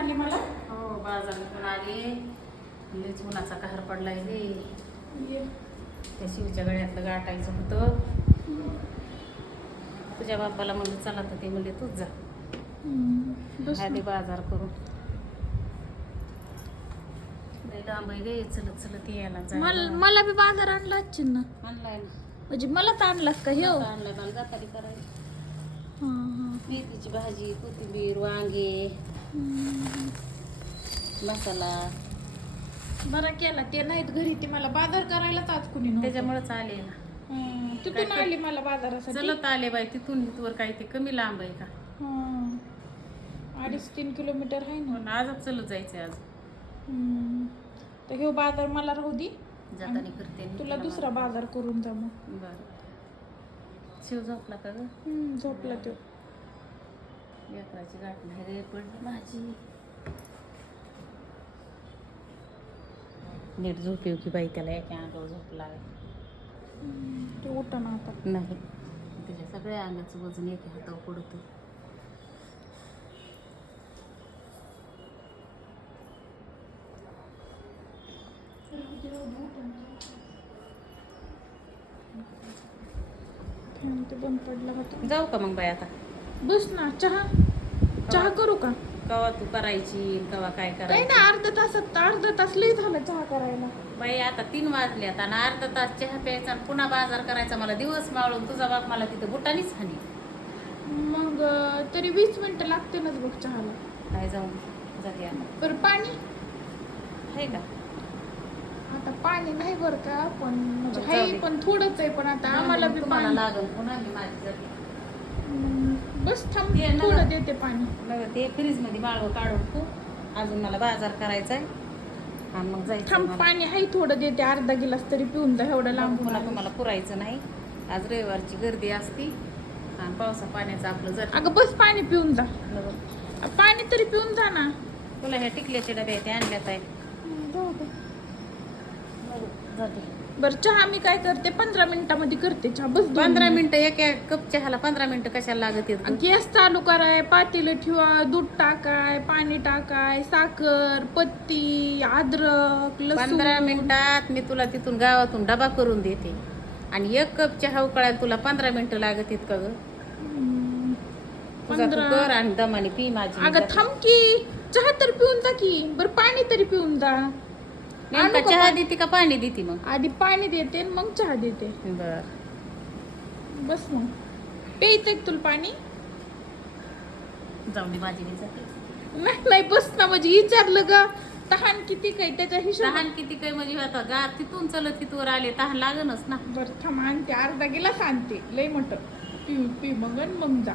बाजार घेऊन आले. लयच उन्हाचा कहर पडलाय. रे त्या शिवच्या गळ्यातलं गाठायचं होतं. तुझ्या बापाला म्हणलं चला तर ते म्हणले तूच जा. आधी बाजार लांब आहे गे चलत चलत यायला मला. मला बी बाजार आणला ना. आणलाय ना. म्हणजे मला तर आणलास का हे आता आणलाय मला करायला. मेथीची भाजी कोथिंबीर वांगे मसाला. बरा केला. ते नाहीत घरी ते मला बाजार करायलाच आज कुणी. त्याच्यामुळेच आले ना. हं, तिथून आली मला बाजारासाठी. चलत आले बाई तिथून इथवर काही ते कमी लांब आहे का? हं. अडीच तीन किलोमीटर आहे ना. म्हणून आजच चलत जायचंय आज. हं. तर ह्यो बाजार मला राहू दे. जाताना करते. तुला दुसरा बाजार करून जा मग. बरं. शिव झोपला का ग? झोपला तो. लेकराची गाठ नाही रे पडली माझी. नीट झोप येऊ की बाई त्याला एका अंगावर झोप हं, ते उठा ना आता. नाही त्याच्या सगळ्या अंगाचं वजन एका हातावर पडतं. फॅन ते बंद पडला होता. जाऊ का मग बाई आता? बस ना चहा. चहा करू का? कवा तू करायची कवा काय काही करायची? ना अर्धा तासात अर्धा तास लई झालं चहा करायला. बाई आता तीन वाजल्यात आणि अर्धा तास चहा प्यायचा आणि पुन्हा बाजार करायचा मला दिवस मावळून तुझा बाप मला तिथं बुटानीच हानी. मग अं, तरी वीस मिनिटं लागतेनच बघ चहाला. काय जाऊन जाते आता. बरं पाणी? आहे का? आता पाणी नाही बरं का पण म्हणजे जाऊ आहे दे. पण थोडंच आहे पण आता आम्हाला बी तुम्हाला पाणी. लागल पुन्हा मी माझी जाते हम्म, बस थांब ये ना. थोडं देते पाणी. बघा ते फ्रीजमध्ये माळवं काढून ठेवू. अजून मला बाजार करायचा आहे. आणि मग जायचं थांब मला. पाणी आहे थोडं देते अर्धा गिलास तरी पिऊन जा एवढं लांब पुन्हा तुम्हाला पुरायचं नाही. आज रविवारची गर्दी असती. आणि पावसा पाण्याचं आपलं जर. अगं बस पाणी पिऊन जा. पाणी तरी पिऊन जा ना. तुला ह्या टिकल्याच्या डब्या आहेत, त्या आणल्यात आहे बरं चहा मी काय करते? पंधरा मिनिटामध्ये करते चहा. बस पंधरा मिनिटं. एक एक कप चहाला पंधरा मिनिटं कशाला लागत? गॅस चालू कराय पातेलं ठेवा दूध टाकाय पाणी टाकाय साखर पत्ती अद्रक पंधरा मिनिटात मी तुला तिथून गावातून डबा करून देते. आणि एक कप चहा उकळायला तुला पंधरा मिनिटं लागत आहेत का ग? तुझा तू पंधरा. कर आणि दमाने पी माझी. अगं थांब की. चहा तर पिऊन जा की. बर पाणी तरी पिऊन जा. नेमका आणू का चहा पाणी? देते का पाणी देते मग? आधी पाणी देते मग चहा देते. बर. बस मग. प्यायचंय का तुला पाणी? जाऊन दे माझी मी जाते. नाही नाही बस ना म्हणजे विचारलं ग. तहान किती काय त्याच्या हिशोब तहान किती काय म्हणजे आता गा तिथून चलत तिथवर आले तहान लागनच ना. बरं थांब आणते. अर्धा गिलास आणते. लय मोठं. पी पी मग आणि मग जा.